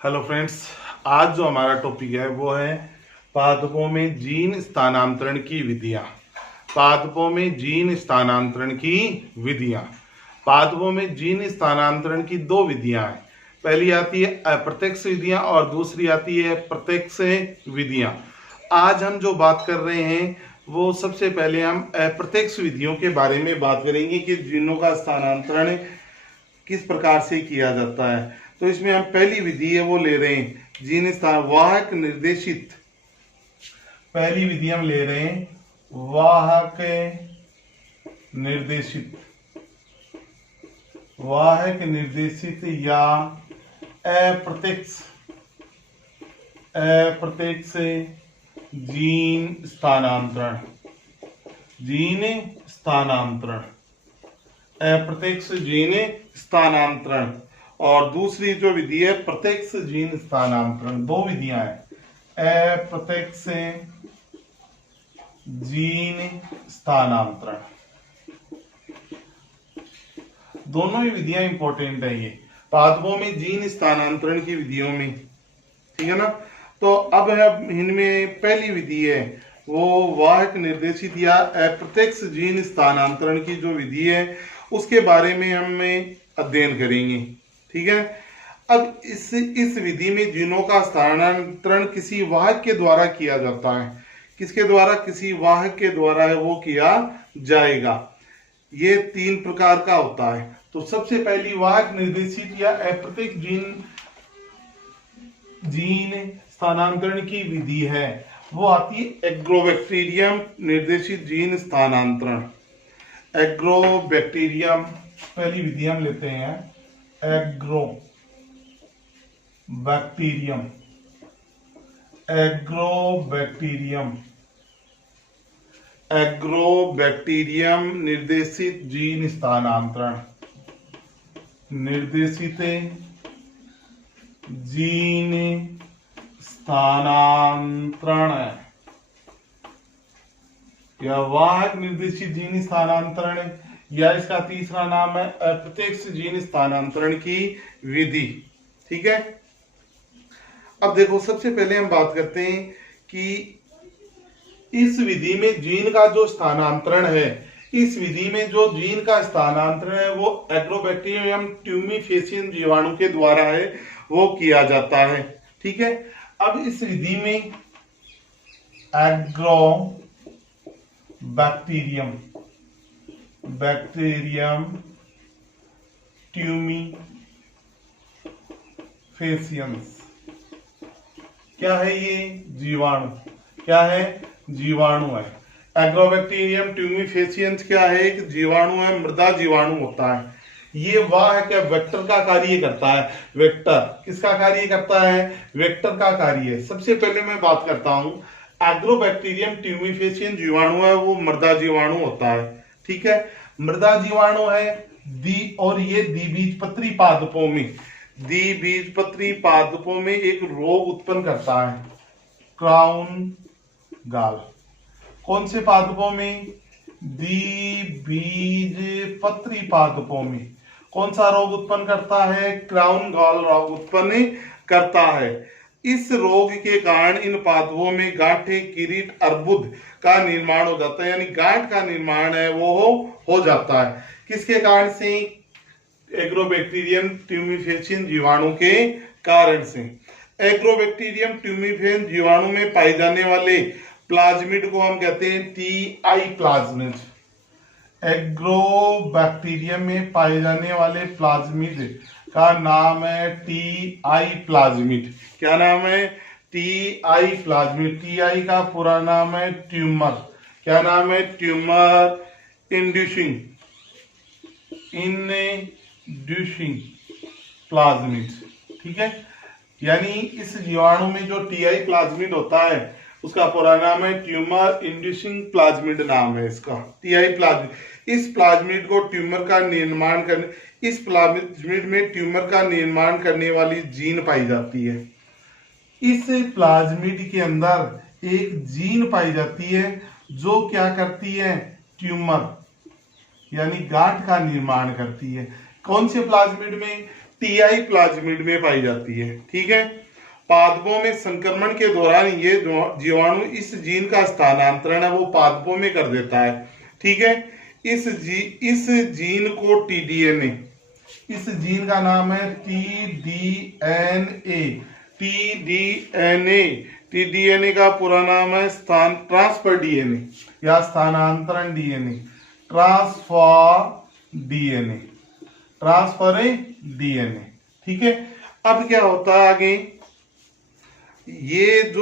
Hello friends, आज जो हमारा टॉपिक है वो है पादपों में जीन स्थानांतरण की विधियां। पादपों में जीन स्थानांतरण की विधियां। पादपों में जीन स्थानांतरण की दो विधियां हैं। पहली आती है अप्रत्यक्ष विधियां और दूसरी आती है प्रत्यक्ष विधियां। आज हम जो बात कर रहे हैं वो सबसे पहले हम अप्रत्यक्ष विधियों के बारे में बात करेंगे कि जीनों का स्थानांतरण किस प्रकार से किया जाता है। तो इसमें हम पहली विधि है वो ले रहे हैं जीन स्थान वाहक निर्देशित। पहली विधि हम ले रहे हैं वाहक निर्देशित। वाहक निर्देशित या अप्रत्यक्ष जीन स्थानांतरण। जीन स्थानांतरण, अप्रत्यक्ष जीन स्थानांतरण। और दूसरी जो विधि है प्रत्यक्ष जीन स्थानांतरण। दो विधियां हैं, अप्रत्यक्ष जीन स्थानांतरण। दोनों ही विधियां इंपॉर्टेंट है ये पादपों में जीन स्थानांतरण की विधियों में, ठीक है ना। तो अब है इनमें पहली विधि है वो वाहक निर्देशित या अप्रत्यक्ष जीन स्थानांतरण की जो विधि है उसके बारे में हम अध्ययन करेंगे, ठीक है। अब इस विधि में जीनों का स्थानांतरण किसी वाहक के द्वारा किया जाता है। किसके द्वारा? किसी वाहक के द्वारा है वो किया जाएगा। ये तीन प्रकार का होता है। तो सबसे पहली वाहक निर्देशित या अप्रत्यक्ष जीन स्थानांतरण की विधि है वो आती है एग्रोबैक्टीरियम निर्देशित जीन स्थानांतरण। एग्रोबैक्टीरियम पहली विधि हम लेते हैं, एग्रोबैक्टीरियम। एग्रोबैक्टीरियम निर्देशित जीन स्थानांतरण। निर्देशित जीन स्थानांतरण या वाहक निर्देशित जीन स्थानांतरण, या इसका तीसरा नाम है अप्रत्यक्ष जीन स्थानांतरण की विधि, ठीक है। अब देखो, सबसे पहले हम बात करते हैं कि इस विधि में जीन का जो स्थानांतरण है, इस विधि में जो जीन का स्थानांतरण है वो एग्रोबैक्टीरियम ट्यूमीफेसियन जीवाणु के द्वारा है वो किया जाता है, ठीक है। अब इस विधि में बैक्टीरियम ट्यूमीफेसियंस क्या है? ये जीवाणु। क्या है? जीवाणु है। एग्रोबैक्टीरियम ट्यूमीफेसियंस क्या है? एक जीवाणु है, मृदा जीवाणु होता है। ये वाहक है, वेक्टर का कार्य करता है। वेक्टर किसका कार्य करता है? वेक्टर का कार्य है। सबसे पहले मैं बात करता हूं, एग्रोबैक्टीरियम ट्यूमीफेसियन जीवाणु है वो मृदा जीवाणु होता है, ठीक है। मृदा जीवाणु है और ये द्विबीजपत्री पादपों में एक रोग उत्पन्न करता है, क्राउन गॉल। कौन से पादपों में? द्विबीजपत्री पादपों में। कौन सा रोग उत्पन्न करता है? क्राउन गॉल रोग उत्पन्न करता है। इस रोग के कारण इन पादपों में गांठें, किरीट, अर्बुद का निर्माण हो जाता है, यानी गांठ का निर्माण है वो हो जाता है। किसके कारण से? एग्रोबैक्टीरियम ट्यूमीफेसियन जीवाणु के कारण से। एग्रोबैक्टीरियम ट्यूमीफेसियन जीवाणु में पाए जाने वाले प्लाज्मिड को हम कहते हैं टीआई प्लाज्मिड। एग्रोबैक्टीरियम में पाए जाने वाले प्लाज्मिड का नाम है टीआई प्लाज्मिड। क्या नाम है? TI plasmid. टीआई का पूरा नाम है ट्यूमर। क्या नाम है? ट्यूमर इंड्यूसिंग प्लाज्मिड, ठीक है। यानी इस जीवाणु में जो टीआई प्लाज्मिड होता है उसका पूरा नाम है ट्यूमर इंड्यूसिंग प्लाज्मिड नाम है इसका, टीआई प्लाज्मिड। इस प्लाज्मिड को ट्यूमर का निर्माण करने इस प्लाज्मिड में ट्यूमर का निर्माण करने वाली जीन पाई जाती है। इस प्लाज्मिड के अंदर एक जीन पाई जाती है जो क्या करती है? ट्यूमर यानी गांठ का निर्माण करती है। कौन से प्लाज्मिड में? टीआई प्लाज्मिड में पाई जाती है। ठीक है, पादपों में संक्रमण के दौरान ये जीवाणु इस जीन का स्थानांतरण है वो पादपों में कर देता है। ठीक है, इस जीन को टीडीएनए, इस जीन का नाम है टीडीएनए। टीडीएनए का पूरा नाम है ट्रांसफर डीएनए या स्थानांतरण डीएनए, ट्रांसफर डीएनए। ठीक है, अब क्या होता है आगे, यह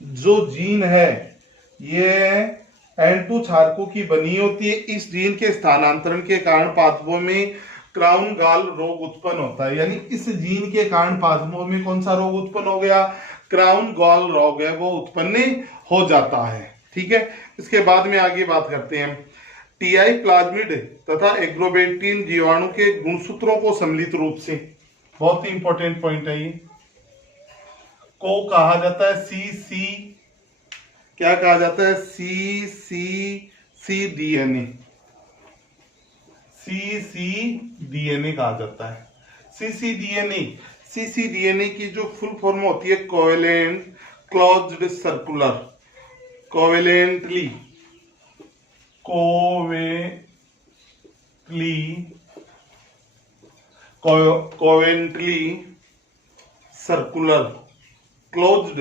जो जीन है यह N2 क्षारकों की बनी होती है। इस जीन के स्थानांतरण के कारण पादपों में क्राउन गॉल रोग उत्पन्न होता है, यानी इस जीन के कारण पादपों में कौन सा रोग उत्पन्न हो गया, क्राउन गॉल रोग है वो उत्पन्न हो जाता है। ठीक है, इसके बाद में आगे बात करते हैं। टीआई प्लाज्मिड तथा एग्रोबैक्टीरियम जीवाणु के गुणसूत्रों को सम्मिलित रूप से, बहुत ही इंपॉर्टेंट पॉइंट है ये, को कहा जाता है सीसी, क्या कहा जाता है, सीसीडीएनए, सीसीडीएनए कहा जाता है। सीसीडीएनए की जो फुल फॉर्म होती है covalent closed circular, covalently circular, closed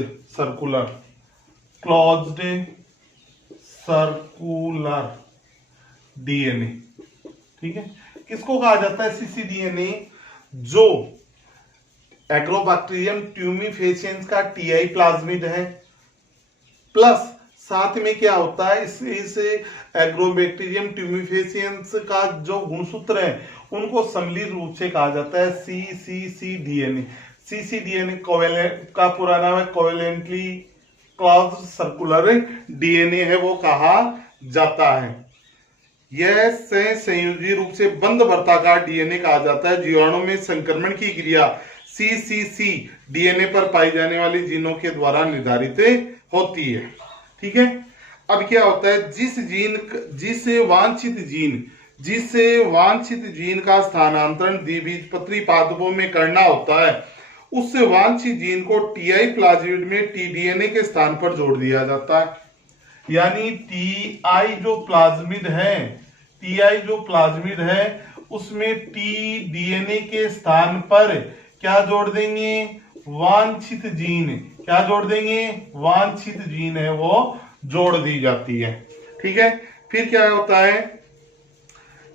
circular DNA. ठीक है, किसको कहा जाता है सीसीडीएनए, जो एग्रोबैक्टीरियम ट्यूमिफेसिएंस का टीआई प्लाज्मिड है, प्लस साथ में क्या होता है, इस एग्रोबैक्टीरियम ट्यूमिफेसिएंस का जो गुणसूत्र है उनको सम्मिलित रूप से कहा जाता है सीसीडीएनए। सीसीडीएनए का पूरा नाम है कोवेलेंटली क्लोज्ड सर्कुलर डीएनए है वो कहा जाता है। यह संयोजी रूप से बंद वर्ताकार डीएनए कहा जाता है। जीवाणु में संक्रमण की क्रिया सीसीसी डीएनए पर पाई जाने वाली जीनों के द्वारा निर्धारित होती है। ठीक है, अब क्या होता है, जिस वांछित जीन का स्थानांतरण द्विबीजपत्री पादपों में करना होता है, उस वांछित जीन को टीआई प्लाज्मिड में टीडीएनए के स्थान पर जोड़ दिया जाता है। यानी टीआई जो प्लाज्मिड है उसमें टीडीएनए के स्थान पर क्या जोड़ देंगे, वांछित जीन, क्या जोड़ देंगे, वांछित जीन है वो जोड़ दी जाती है। ठीक है, फिर क्या होता है,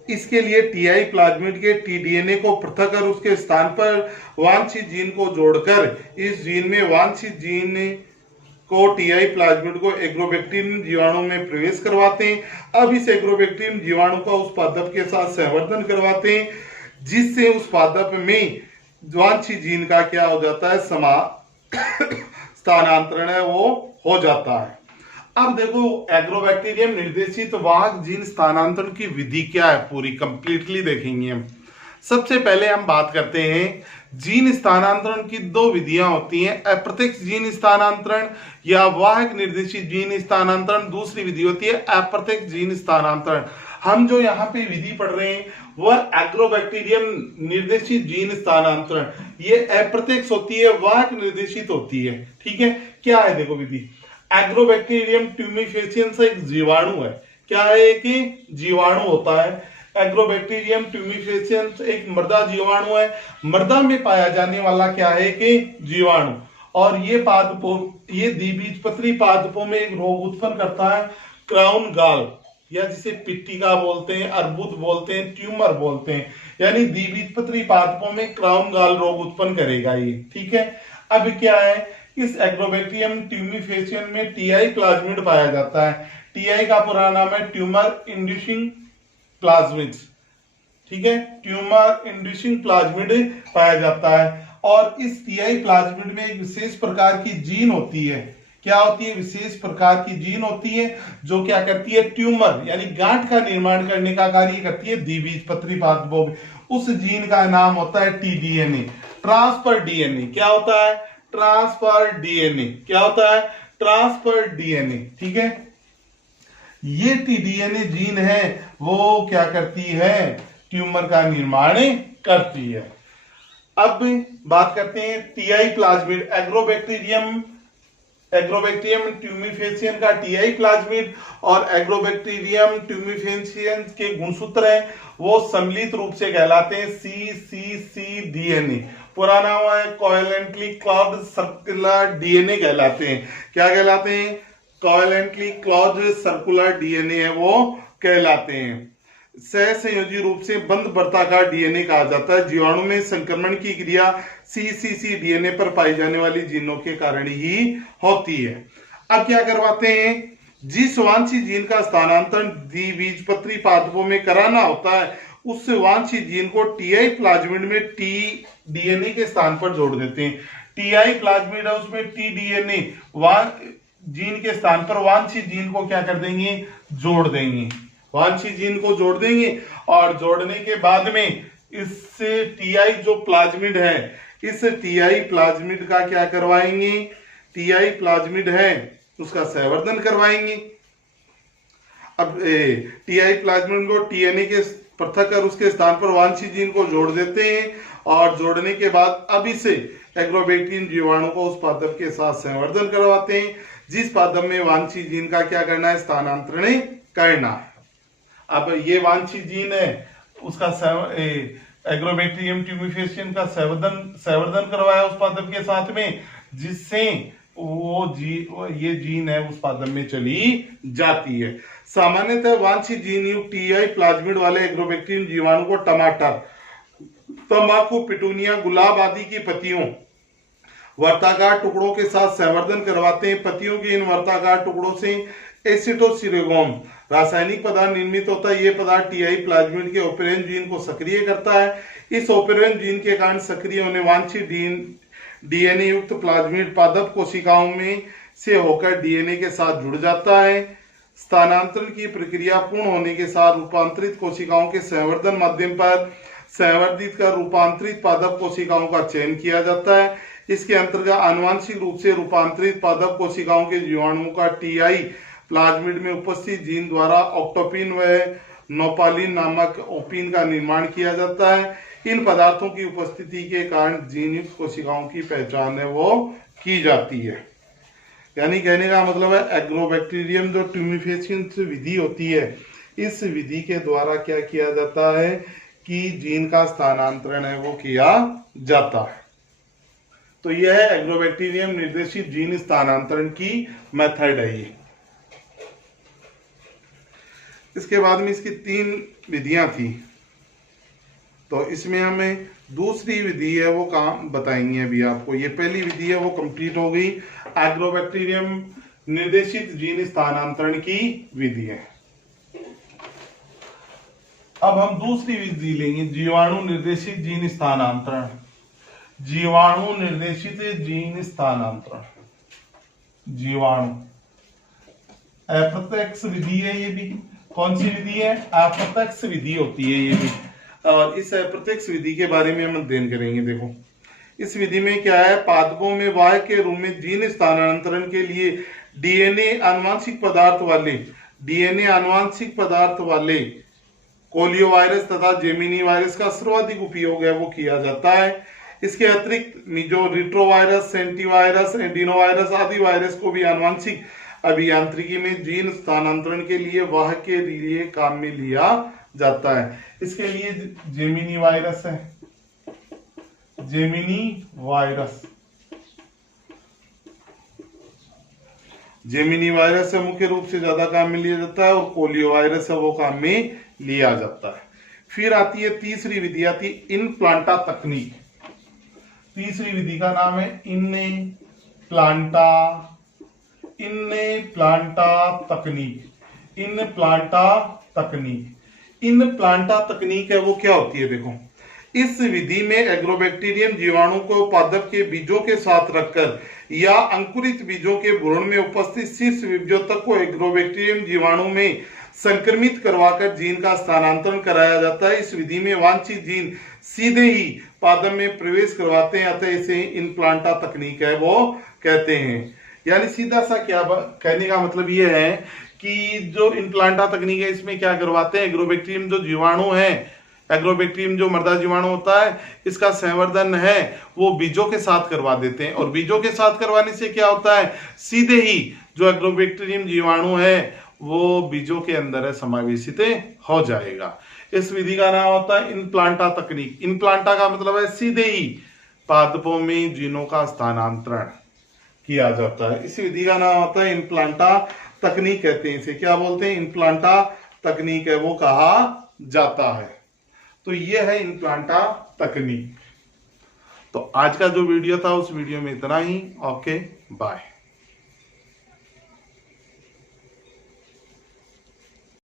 इसके लिए टीआई प्लाज्मिड के टीडीएनए को पृथक कर उसके स्थान पर वांछित जीन को जोड़कर इस जीन में वांछित जीन को टीआई प्लाज्मिड को एग्रोबैक्टीरियम जीवाणु में प्रवेश करवाते हैं। अब इस एग्रोबैक्टीरियम जीवाणु का उस पादप के साथ संवर्धन करवाते हैं, जिससे उस पादप में वांछित जीन का क्या हो जाता है, स्थानांतरण है वो हो जाता है। अब देखो एग्रोबैक्टीरियम निर्देशित वाहक जीन स्थानांतरण की विधि क्या है, पूरी कंप्लीटली देखेंगे हम। सबसे पहले हम बात करते हैं जीन स्थानांतरण की दो विधियां होती हैं, अप्रत्यक्ष जीन स्थानांतरण या वाहक निर्देशित जीन स्थानांतरण। दूसरी विधि होती है अप्रत्यक्ष जीन स्थानांतरण। हम जो यहाँ पे विधि पढ़ रहे हैं वह एग्रोबैक्टीरियम निर्देशित जीन स्थानांतरण, ये अप्रत्यक्ष होती है, वाहक निर्देशित होती है। ठीक है, क्या है देखो विधि, एग्रोबैक्टीरियम ट्यूमिफेसिएंस एक जीवाणु है, क्या है, एक जीवाणु होता है। एग्रोबैक्टीरियम ट्यूमिफेसिएंस एक मृदा जीवाणु है, मृदा में पाया जाने वाला क्या है कि जीवाणु, और ये द्विबीजपत्री पादपों में एक रोग उत्पन्न करता है, क्राउन गॉल, या जिसे पिट्टिका बोलते हैं, अर्बुद बोलते हैं, ट्यूमर बोलते हैं, यानी द्विबीजपत्री पादपों में क्राउन गॉल रोग उत्पन्न करेगा ये। ठीक है, अब क्या है, इस एग्रोबैक्टीरियम ट्यूमिफेसिएंस में टीआई प्लाज्मिड पाया जाता है। टीआई का पूरा नाम है ट्यूमर इंड्यूसिंग प्लाज्मिड। ठीक है, ट्यूमर इंड्यूसिंग प्लाज्मिड पाया जाता है, और इस टीआई प्लाज्मिड में एक विशेष प्रकार की जीन होती है। क्या होती है, विशेष प्रकार की जीन होती है जो क्या करती है, ट्यूमर यानी गांठ का निर्माण करने का कार्य करती है द्विबीजपत्री पादपों में। उस जीन का नाम होता है टीडीएनए, ट्रांसफर डीएनए। क्या होता है, ट्रांसफर डीएनए। क्या होता है, ट्रांसफर डीएनए। ठीक है, ये टीडीएनए जीन है वो क्या करती है, ट्यूमर का निर्माण करती है। अब बात करते हैं टीआई प्लाज्मिड, एग्रोबैक्टीरियम ट्यूमिफेसियन का टीआई प्लाज्मिड और एग्रोबैक्टीरियम ट्यूमिफेसियन के गुणसूत्र हैं वो सम्मिलित रूप से कहलाते हैं सी डीएनए। पूरा नाम है कोवेलेंटली क्लॉज्ड सर्कुलर डीएनए कहलाते हैं। क्या कहलाते हैं? कोवेलेंटली क्लॉज्ड सर्कुलर डीएनए है वो कहलाते हैं। सहसंयोजी रूप से बंद वर्ताकार डीएनए कहा जाता है। जीवाणु में संक्रमण की क्रिया सी डीएनए पर पाई जाने वाली जीनों के कारण ही होती है। अब क्या करवाते हैं? जिस वांछित जीन का स्थानांतरण द्विबीजपत्री पादपों में कराना होता है उस वांछित जीन को टीआई प्लाज्मिड में टी डीएनए के स्थान पर जोड़ देते हैं। टीआई प्लाज्मिड है उसमें टी डीएनए जीन के स्थान पर वांछित जीन को क्या कर देंगे? जोड़ देंगे। वांछित जीन को जोड़ देंगे और जोड़ने के बाद में इससे टीआई जो प्लाज्मिड है इस टीआई प्लाज्मिड का क्या करवाएंगे? टीआई प्लाज्मिड है उसका संवर्धन करवाएंगे। अब टीआई प्लाज्मिड को टीएनए के पृथक कर उसके स्थान पर वांछित जीन को जोड़ देते हैं और जोड़ने के बाद अब इसे एग्रोबैक्टीरियम जीवाणु को उस पादप के साथ संवर्धन करवाते हैं जिस पादप में वांछित जीन का क्या करना है? स्थानांतरण करना है। अब ये वांछित जीन है उसका एग्रोबैक्टीरियम ट्यूमिफेसियन का संवर्धन करवाया उस पादप के साथ में जिससे ये जीन है उस पादप में चली जाती है। सामान्यतः वांछित जीन युक्त टीआई प्लाज्मिड वाले एग्रोबैक्टीरियम जीवाणु को टमाटर, तंबाकू, पिटूनिया, गुलाब आदि की पत्तियों वर्ताकार टुकड़ों के साथ संवर्धन करवाते हैं। पत्तियों के इन वर्ताकार टुकड़ों से एसिटोसिरेगोन रासायनिक पदार्थ निर्मित होता है। यह पदार्थ टीआई प्लाज्मिड के ओपेरेंट जीन को सक्रिय करता है। इस ओपेरेंट जीन के कारण सक्रिय होने वांछित डीएनए युक्त प्लाज्मिड पादप कोशिकाओं में से होकर डीएनए के साथ जुड़ जाता है। स्थानांतरण की प्रक्रिया पूर्ण होने के साथ रूपांतरित कोशिकाओं के संवर्धन माध्यम पर संवर्धित कर रूपांतरित पादप कोशिकाओं का चयन किया जाता है। इसके अंतर्गत आनुवांशिक रूप से रूपांतरित पादप कोशिकाओं के जीवाणुओं का टीआई प्लाज्मिड में उपस्थित जीन द्वारा ऑक्टोपिन व नोपालिन नामक ओपिन का निर्माण किया जाता है। इन पदार्थों की उपस्थिति के कारण जीन युक्त कोशिकाओं की पहचान है वो की जाती है। यानी कहने का मतलब है एग्रोबैक्टीरियम जो ट्यूमिफेसियन विधि होती है इस विधि के द्वारा क्या किया जाता है कि जीन का स्थानांतरण है वो किया जाता है। तो यह है एग्रोबैक्टीरियम निर्देशित जीन स्थानांतरण की मेथड है ये। इसके बाद में इसकी 3 विधियां थी तो इसमें हमें दूसरी विधि है वो काम बताएंगे अभी आपको। ये पहली विधि है वो कंप्लीट हो गई, एग्रोबैक्टीरियम निर्देशित जीन स्थानांतरण की विधि है। अब हम दूसरी विधि लेंगे, जीवाणु निर्देशित जीन स्थानांतरण। जीवाणु निर्देशित जीन स्थानांतरण, जीवाणु अप्रत्यक्ष विधि है ये भी। कौन सी विधि है? अप्रत्यक्ष विधि होती है ये भी। और इस अप्रत्यक्ष विधि के बारे में हम अध्ययन करेंगे। देखो इस विधि में क्या है, पादपों में वाहक के रूप में जीन स्थानांतरण के लिए डीएनए आनुवांशिक पदार्थ वाले कोलियोवायरस तथा जेमिनी वायरस का सर्वाधिक उपयोग है वो किया जाता है। इसके अतिरिक्त जो रिट्रोवायरस, सेंटीवायरस, एडिनोवायरस आदि वायरस को भी आनुवांशिक अभियांत्रिकी में जीन स्थानांतरण के लिए वाहक के लिए काम में लिया जाता है। इसके लिए जेमिनी वायरस है, जेमिनी वायरस है मुख्य रूप से ज्यादा काम में लिया जाता है और पोलियो वायरस है वो काम में लिया जाता है। फिर आती है तीसरी विधि, आती है इन प्लांटा तकनीक। तीसरी विधि का नाम है इन प्लांटा तकनीक है वो क्या होती है? देखो इस विधि में एग्रोबैक्टीरियम जीवाणु को पादप के बीजों के साथ रखकर या अंकुरित बीजों के भ्रूण में उपस्थित शीर्ष विभजोतक को एग्रोबैक्टीरियम जीवाणु में संक्रमित करवाकर जीन का स्थानांतरण कराया जाता है। इस विधि में वांछित जीन सीधे ही पादप में प्रवेश करवाते हैं, अतः इसे इनप्लांटा तकनीक है वो कहते हैं। यानी सीधा सा क्या कहने का मतलब ये है कि जो इनप्लांटा तकनीक है इसमें क्या करवाते हैं, एग्रोबैक्टीरियम जो जीवाणु है एग्रोबैक्टीरियम जो मृदा जीवाणु होता है, इसका संवर्धन है वो बीजों के साथ करवा देते हैं, और बीजों के साथ करवाने से क्या होता है, सीधे ही जो एग्रोबैक्टीरियम जीवाणु है वो बीजों के अंदर है समावेशित हो जाएगा। इस विधि का नाम होता है इनप्लांटा तकनीक। इनप्लांटा का मतलब है सीधे ही पादपों में जीनों का स्थानांतरण किया जाता है। इस विधि का नाम होता है इनप्लांटा तकनीक कहते हैं इसे। क्या बोलते हैं, इनप्लांटा तकनीक है वो कहा जाता है। तो ये है इनप्लांटा तकनीक। तो आज का जो वीडियो था उस वीडियो में इतना ही। Okay bye.